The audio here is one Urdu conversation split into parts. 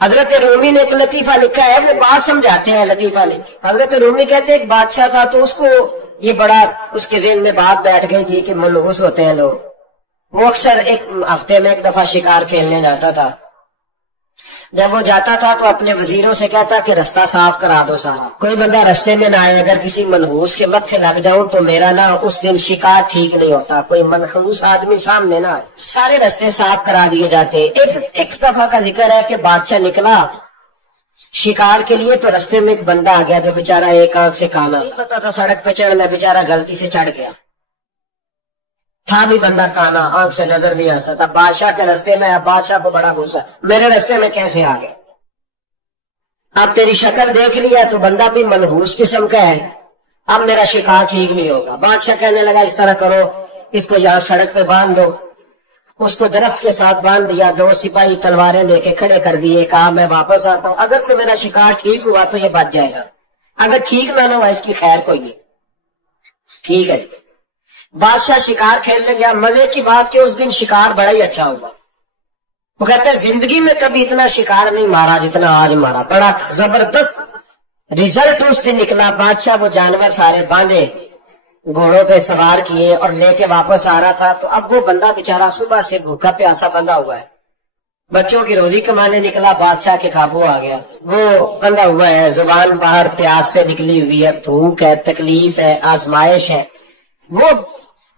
حضرت رومی نے ایک لطیفہ لکھا ہے، وہ بات سمجھاتے ہیں لطیفہ لکھ۔ حضرت رومی کہتے ہیں ایک بادشاہ تھا تو اس کو یہ بڑا اس کے ذہن میں بات بیٹھ گئی تھی کہ منحوس ہوتے ہیں لوگ۔ وہ اکثر ایک ہفتے میں ایک دفعہ شکار کھیلنے جاتا تھا۔ جب وہ جاتا تھا تو اپنے وزیروں سے کہتا کہ رستہ صاف کرا دو سارا، کوئی بندہ رستے میں نہ آئے، اگر کسی منحوس کے متھے لگ جاؤں تو میرا نا اس دن شکار ٹھیک نہیں ہوتا، کوئی منحوس آدمی سامنے نہ آئے۔ سارے رستے صاف کرا دیے جاتے۔ ایک دفعہ کا ذکر ہے کہ بادشاہ نکلا شکار کے لیے تو رستے میں ایک بندہ آ گیا جو بیچارہ ایک آنکھ سے کانا، نہیں پتا تھا سڑک پہ چڑھنا، بیچارہ غلطی سے چڑھ گیا، تھا بھی بندہ کانا، آنکھ سے نظر نہیں آتا تھا۔ بادشاہ کے رستے میں، بادشاہ کو بڑا غصہ، میرے رستے میں کیسے آ گئے؟ اب تیری شکل دیکھ لیا تو بندہ بھی منحوس قسم کا ہے، اب میرا شکار ٹھیک نہیں ہوگا۔ بادشاہ کہنے لگا اس طرح کرو، اس کو یہاں سڑک پہ باندھ دو۔ اس کو درخت کے ساتھ باندھ دیا، دو سپاہی تلواریں لے کے کھڑے کر دیے، کہا میں واپس آتا ہوں، اگر تو میرا شکار ٹھیک ہوا تو یہ بچ جائے گا، اگر ٹھیک نہ ہوا اس کی خیر کوئی نہیں۔ ٹھیک ہے، بادشاہ شکار کھیلنے گیا۔ مزے کی بات کہ اس دن شکار بڑا ہی اچھا ہوا۔ وہ کہتے ہیں زندگی میں کبھی اتنا شکار نہیں مارا جتنا آج مارا، بڑا زبردست ریزلٹ اس دن نکلا۔ بادشاہ وہ جانور سارے باندھے، گھوڑوں پہ سوار کیے اور لے کے واپس آ رہا تھا تو اب وہ بندہ بیچارہ صبح سے بھوکا پیاسا بندہ ہوا ہے، بچوں کی روزی کمانے نکلا، بادشاہ کے قابو آ گیا، وہ بندہ ہوا ہے، زبان باہر پیاس سے نکلی ہوئی ہے، بھوک ہے، تکلیف ہے، آزمائش ہے۔ وہ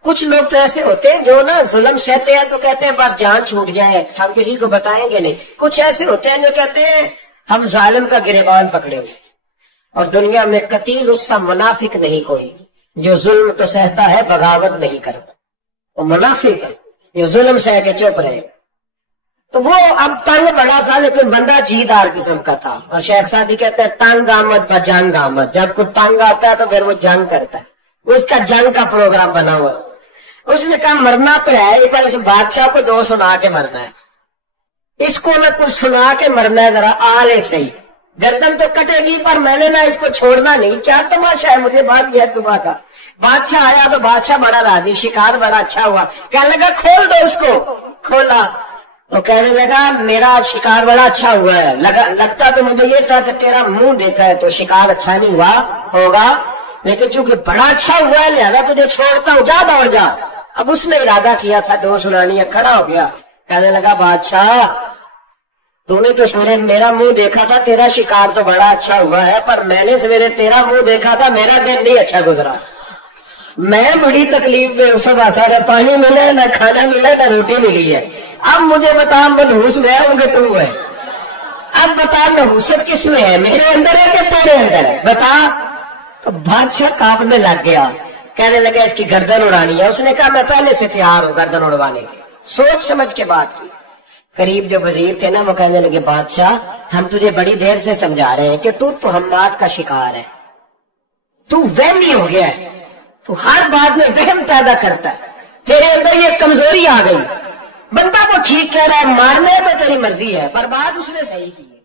کچھ لوگ تو ایسے ہوتے ہیں جو نا ظلم سہتے ہیں تو کہتے ہیں بس جان چھوٹ جائے، ہم کسی کو بتائیں گے نہیں۔ کچھ ایسے ہوتے ہیں جو کہتے ہیں ہم ظالم کا گریبان پکڑے ہوئے۔ اور دنیا میں قتیل اس سا منافق نہیں کوئی جو ظلم تو سہتا ہے بغاوت نہیں کرتا، وہ منافق ہے جو ظلم سہ کے چپ رہے۔ تو وہ اب تنگ بڑا تھا لیکن بندہ جیدار قسم کا تھا، اور شیخ سعدی کہتے ہیں تنگ آمد با جنگ آمد، جب کوئی تنگ آتا ہے تو پھر وہ جنگ کرتا ہے، اس کا جنگ کا پروگرام بنا ہوا۔ اس نے کہا مرنا تو ہے، پہلے سے بادشاہ کو دو سنا کے مرنا ہے، اس کو نہ کچھ سنا کے مرنا ہے، ذرا آلے صحیح، گردن تو کٹے گی پر میں نے نہ اس کو چھوڑنا نہیں۔ کیا تماشا ہے، مجھے بات یہ صبح کا بادشاہ آیا تو بادشاہ بڑا راضی، شکار بڑا اچھا ہوا، کہنے لگا کھول دو اس کو۔ کھولا تو کہنے لگا میرا شکار بڑا اچھا ہوا ہے، لگتا تو مجھے یہ تھا کہ تیرا منہ دیکھا ہے تو شکار اچھا نہیں ہوا ہوگا، لیکن چونکہ بڑا اچھا ہوا ہے لہذا تجھے چھوڑتا ہوں، جا دوڑ جا۔ اب اس نے ارادہ کیا تھا دو سنانی، کھڑا ہو گیا، کہنے لگا بادشاہ تو نے تو سونے میرا منہ دیکھا تھا، تیرا شکار تو بڑا اچھا ہوا ہے، پر میں نے سویرے تیرا منہ دیکھا تھا، میرا دن نہیں اچھا گزرا، میں بڑی تکلیف میں صبح سارا پانی ملا، نہ کھانا ملا، نہ روٹی ملی ہے۔ اب مجھے بتا منحوس میں ہوں گے تو ہے، اب بتا نحوست کس میں ہے، میرے اندر ہے کہ تیرے اندر ہے، بتا۔ تو بادشاہ کانپنے لگ گیا، کہنے لگا اس کی گردن اڑانی ہے۔ اس نے کہا میں پہلے سے تیار ہوں گردن اڑوانے کی، سوچ سمجھ کے بات کی۔ قریب جو وزیر تھے نا وہ کہنے لگے بادشاہ ہم تجھے بڑی دیر سے سمجھا رہے ہیں کہ تو ہمات کا شکار ہے، تو وہمی ہو گیا ہے، تو ہر بات میں وہم پیدا کرتا ہے، تیرے اندر یہ کمزوری آ گئی، بندہ کو ٹھیک کہہ رہا ہے، مارنا ہے تو تیری مرضی ہے، پر بات اس نے صحیح کی ہے۔